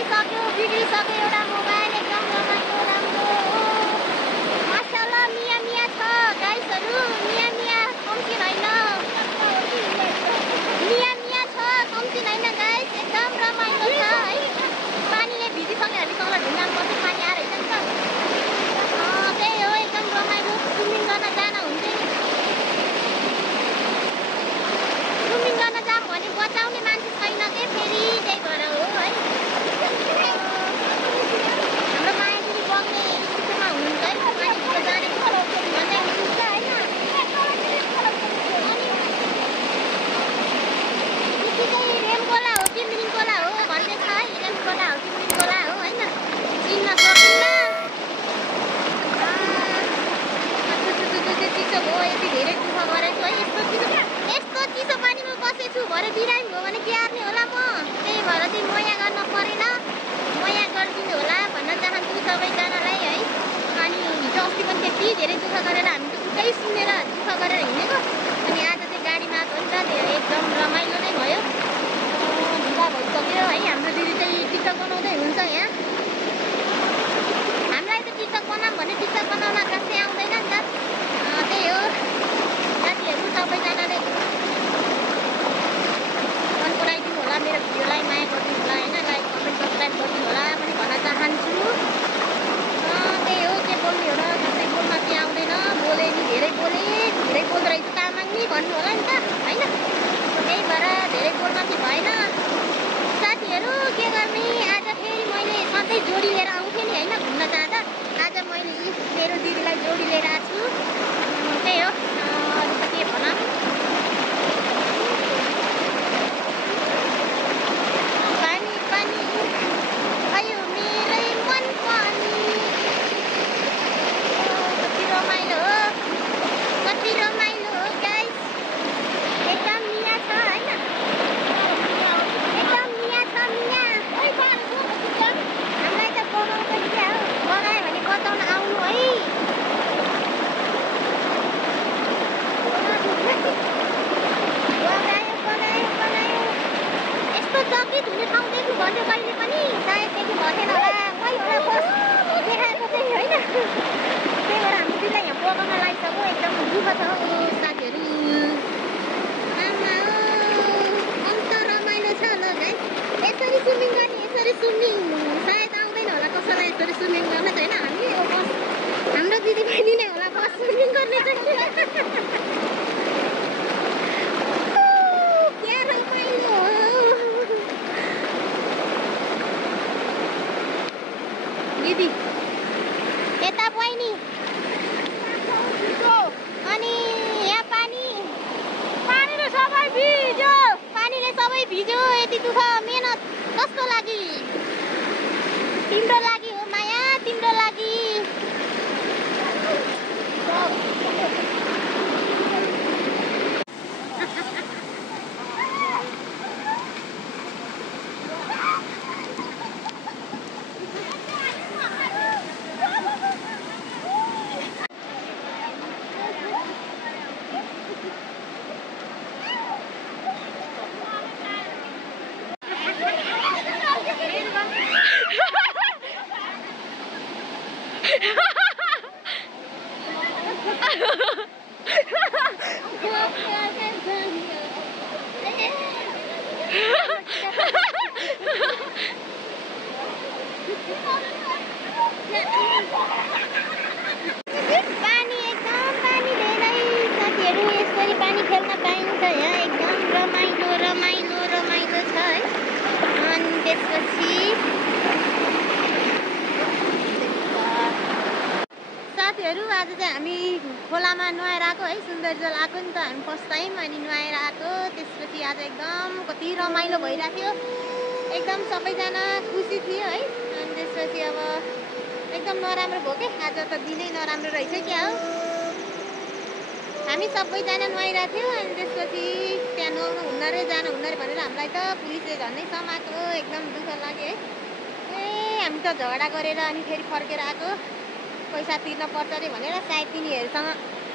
बिग्रिसक्यो एउटा मोबाइल एकदम रमाइलो राम्रो माशाल्लाह मिया मिया छ गाइसहरु मिया मिया कम्ती हैन मिया मिया छ कम्ती हैन गाइस एकदम रमाइलो छ है पानीले भिजिसक्यो हामी तल ढुङ्गामा बस्नु पानी आएर हैन त त्यही हो एकदम रमाइलो स्विमिङ गर्न जान हुन्छ नि स्विमिङ गर्न जाम भने बचाउने मान्छे छैन के फेरि त्यही भएर हो है हाम्रो माया दिदी बग्ने स्थितिमा हुनुहुन्छ है मान्छेको जाने भन्दै हुनुहुन्छ हैन दिदी चाहिँ रेमकोला हो कि मिरिङकोला हो भन्दै छ है रेमकोला हो कि मिरिङकोला हो हैन चिन्न सकिन्न चिसो भयो यति धेरै दुःख गरेको है यस्तो चिसो पानीमा बसेछु भरे बिरामी हो भने क्यार्ने होला म त्यही भएर चाहिँ मया गर्न परेन मया गरिदिनु होला भन्न चाहन्छु सबैजनालाई है अनि हिजो अस्ति पनि त्यति धेरै दुःख गरेर हामी त उतै सुनेर दुःख गरेर हिँडेको अनि आज चाहिँ गाडीमा आएको नि त धेरै एकदम रमाइलो नै भयो ढिला भइसक्यो है हाम्रो दिदी चाहिँ टिकटक बनाउँदै हुन्छ यहाँ हामीलाई त टिकटक बनाऊँ भने टिकटक बनाउन खासै आउँदैन नि त त्यही हो साथीहरू सबैजनाले मन पराइदिनु होला मेरो भिडियोलाई माया गरिदिनु होला होइन लाइक कमेन्ट सब्सक्राइब गरिदिनु होला पनि भन्न चाहन्छु त्यही हो के बोल्ने हो र कसै बोल्न चाहिँ आउँदैन बोले नि धेरै बोल्दो रहेछ तामाङ नि भन्नु होला नि त होइन त्यही भएर धेरै बोल्न चाहिँ भएन साथीहरू के गर्ने आज फेरि मैले सधैँ जोडी लिएर आउँथेँ नि होइन घुम्न जाँदा आज मैले मेरो दिदीलाई जोडी लिएर आएको छु त्यही हो अरू त के भनौँ पानी पानी भयो मेरै मन पानी कति रमाइलो हो गाइस एकदम मिया छ होइन एकदम मिया छ मिया हामीलाई त बनाउँदैन क्या हो बनायो भने बचाउन आउनु है बनायो यस्तो चकित हुने ठाउँ देख्नु भन्थ्यो कहिले पनि सायद देख्नु भन्थेन होला खै होला बस देखाएको चाहिँ होइन त्यही भएर हामी दिदीलाई यहाँ बगाउन लागिसक्यो एकदम दुःख छ हो साथीहरू आमा अन्त रमाइलो छ ल गाइस यसरी स्विमिङ गर्ने यसरी स्विमिङ सायद आउँदैन होला कसैलाई यसरी स्विमिङ गर्न चाहिँ होइन हामी बस हाम्रो दिदीबहिनी नै होला बस स्विमिङ गर्ने चाहिँ दिदी यता बहिनी अनि यहाँ पानीले सबै भिज्यो यति दुःख मेहनत कसको लागि तिम्रो लागि हो माया तिम्रो लागि पानी एकदम पानी धेरै साथीहरू यसरी पानी खेल्न पाइन्छ यहाँ एकदम रमाइलो छ है अनि त्यसपछि साथीहरू आज चाहिँ हामी खोलामा नुहाएर आएको है सुन्दरजल आएको नि त हामी फर्स्ट टाइम अनि नुहाएर आएको त्यसपछि आज एकदम कति रमाइलो भइरहेको थियो एकदम सबैजना खुसी थियो है अनि त्यसपछि अब एकदम नराम्रो भयो क्या आज त दिनै नराम्रो रहेछ क्या हो हामी सबैजना नुहाइरहेको थियो अनि त्यसपछि त्यहाँ नुहाउनु हुन्न रे जानु हुन्न रे भनेर हामीलाई त पुलिसले झन्डै समाएको एकदम दुःख लाग्यो है हामी त झगडा गरेर अनि फेरि फर्केर आएको पैसा तिर्न पर्छ अरे भनेर सायद तिनीहरूसँग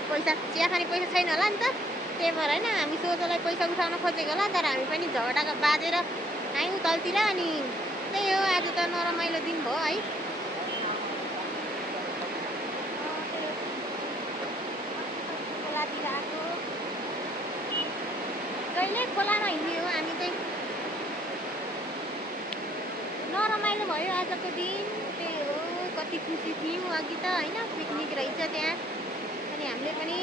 पैसा चिया खाने पैसा छैन होला नि त त्यही भएर होइन हामी सोझोलाई पैसा उठाउन खोजेको होला तर हामी पनि झगडा बाजेर आयौँ तलतिर अनि त्यही हो आज त नरमाइलो दिन भयो है। खोलातिर आएको जहिले खोलामा हिँड्ने हो हामी चाहिँ। नरमाइलो भयो आजको दिन। त्यही हो कति खुसी थियौँ अघि त होइन, पिकनिक रहेछ त्यहाँ। अनि हामीले पनि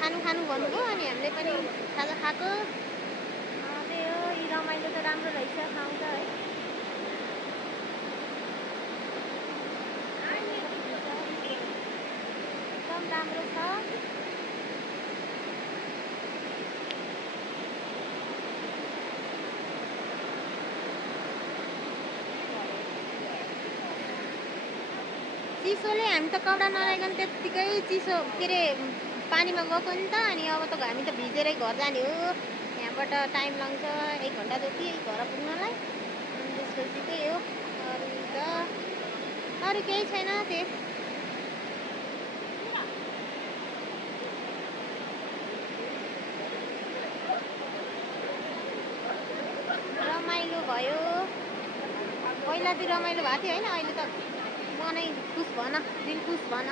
खानु भन्नुभयो अनि हामीले पनि खाजा खाएको। त्यही हो यी रमाइलो त राम्रो रहेछ ठाउँ त है। एकदम राम्रो छ। चिसोले हामी त कपडा नलाइकन त्यत्तिकै चिसो के अरे पानीमा गएको नि त। अनि अब त हामी त भिजेरै घर जाने हो। यहाँबाट टाइम लाग्छ 1 घन्टा जति घर पुग्नलाई। अनि त्यसपछि त्यही हो अरू केही छैन। त्यही रमाइलो भयो। पहिला चाहिँ रमाइलो भएको थियो होइन, अहिले त मनै खुस भन, दिल खुस भन।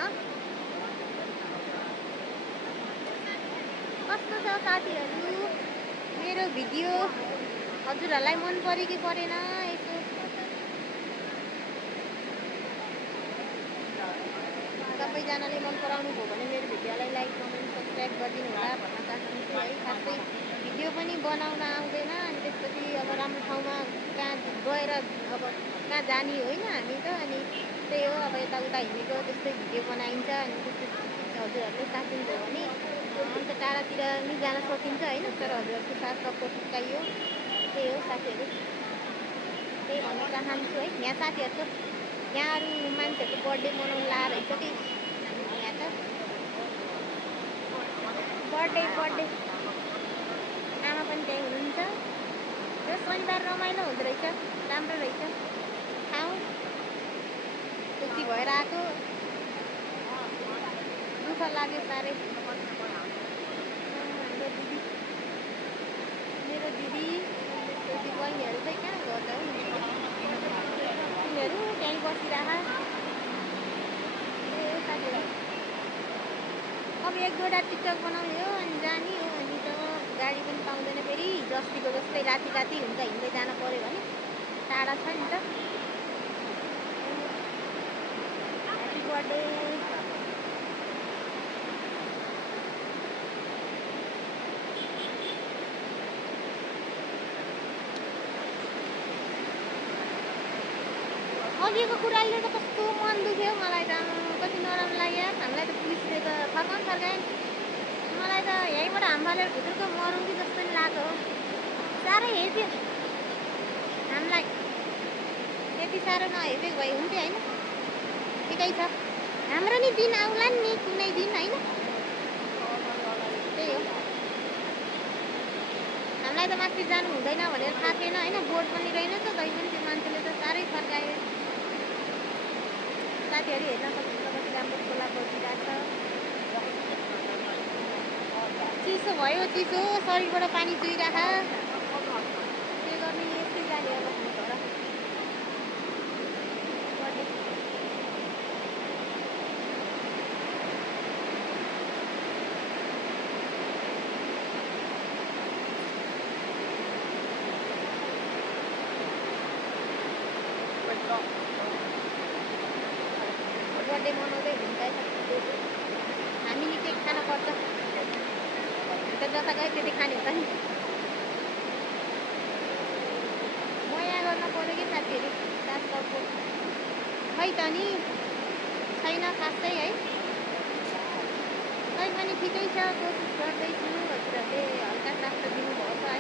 कस्तो छ साथीहरू मेरो भिडियो? हजुरहरूलाई मन पर्यो कि परेन? यसो सबैजनाले मन पराउनु भयो भने मेरो भिडियोलाई लाइक कमेन्ट सब्सक्राइब गरिदिनु होला भन्न चाहन्छु है। खासै भिडियो पनि बनाउन आउँदैन। अनि त्यसपछि अब राम्रो ठाउँमा कहाँ गएर अब कहाँ जाने होइन हामी त। अनि त्यही हो अब यताउता हिँडेको त्यस्तै भिडियो बनाइन्छ। अनि त्यसपछि हजुरहरूले साथ दिनुभयो भने अन्त टाढातिर नि जान सकिन्छ होइन। तर हजुरहरूको साथ सपोर्ट चाहियो। त्यही हो साथीहरू, त्यही भन्न चाहन्छु है। यहाँ साथीहरूको यहाँ अरू मान्छेहरूको बर्थडे मनाउनु ला रहेछ कि यहाँ त बर्थडे आमा पनि त्यहीँ हुनुहुन्छ। यो शनिबार रमाइलो हुँदो रहेछ, राम्रो रहेछ ठाउँ। खुसी भएर आएको, दुःख लाग्यो साह्रै। मेरो दिदी त्यसपछि बहिनीहरू चाहिँ कहाँ गर्दा हो तिनीहरू त्यहीँ बसिरह। साथीहरू अब 1-2 टिकटक बनाउने हो अनि जाने हो। अनि त गाडी पनि पाउँदैन फेरि हिजो अस्तिको जस्तै राति हुन्छ हिँड्दै जानु पऱ्यो भने टाढा छ नि त। Happy birthday. अघिको कुराले त कस्तो मन दुख्यो मलाई त। कति नराम्रो लाग्यो। हामीलाई त पुलिसले त फर्कायो। मलाई त यहीँबाट हामफालेर भित्रको मरौँ कि जस्तो नि लाग्यो। साह्रै हेर्थ्यो हामीलाई। यति साह्रो नहेपेको भए हुन्थ्यो होइन। ठिकै छ, हाम्रो नि दिन आउला नि कुनै दिन होइन। त्यही हो हामीलाई त माथि जानु हुँदैन भनेर थाहा थिएन होइन। बोर्ड पनि रहेनछ तै पनि त्यो मान्छेले त साह्रै फर्कायो। साथीहरू हेर्न सक्नुहुन्छ कति राम्रो खोला बगिरहेको छ। चिसो भयो, चिसो शरीरबाट पानी चुइराख। के गर्ने यस्तै जाने अब हामी घर। बर्थडे मनाउँदै हुनुहुन्छ हामीले केक खान पर्छ। जता गयो त्यति खाने हुन्छ नि। मया गर्न पऱ्यो कि साथीहरू साथ सपोर्ट खै त नि छैन खासै है। तै पनि ठिकै छ, कोसिस गर्दैछु। हजुरहरूले हल्का साथ त दिनुभएको छ है।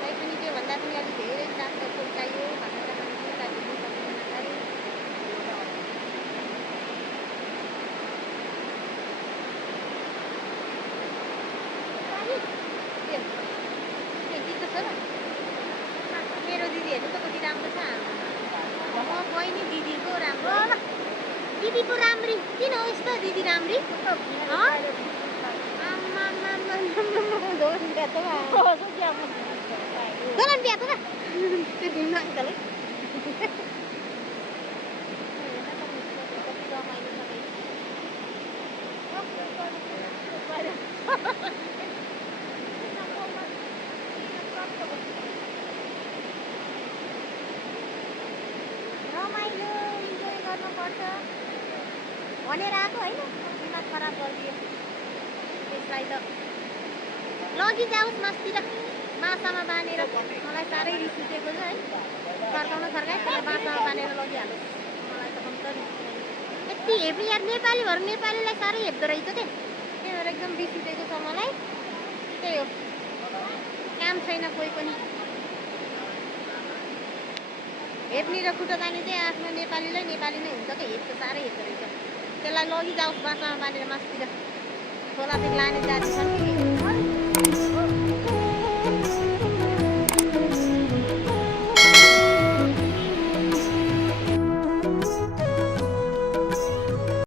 तै पनि त्योभन्दा पनि अलिक धेरै साथ सपोर्ट चाहियो भन्न चाहन्छु साथीहरू सबैजनालाई। मेरो दिदीहरू त कति राम्रो छ। म बहिनी दिदीको राम्रो। दिदीको राम्री किन हो यस्तो? दिदी राम्री आमा Dolan biar tuh lah. Terima kali. रमाइलो इन्जोय गर्नुपर्छ भनेर आएको होइन दिमाग खराब गरिदियो त्यसलाई त लगिजाओस् मासतिर बासामा बाँधेर मलाई साह्रै रिस उठेको छ है फर्काउन फर्काए त्यसलाई बासामा बाँधेर लगिहाल्नु मलाई त कम त यति हेप्ने यार नेपालीहरू नेपालीलाई साह्रै हेप्दो रहेछ त्यही भएर एकदम रिस उठेको छ मलाई त्यही हो काम छैन कोही पनि हेप्ने र खुट्टा तान्ने चाहिँ आफ्नो नेपालीलाई नेपाली नै हुन्छ क्या हेप्छ साह्रै हेप्दो रहेछ त्यसलाई लगिजाओस् बासामा बाँधेर मासतिर खोलातिर लाने जाति छन् कि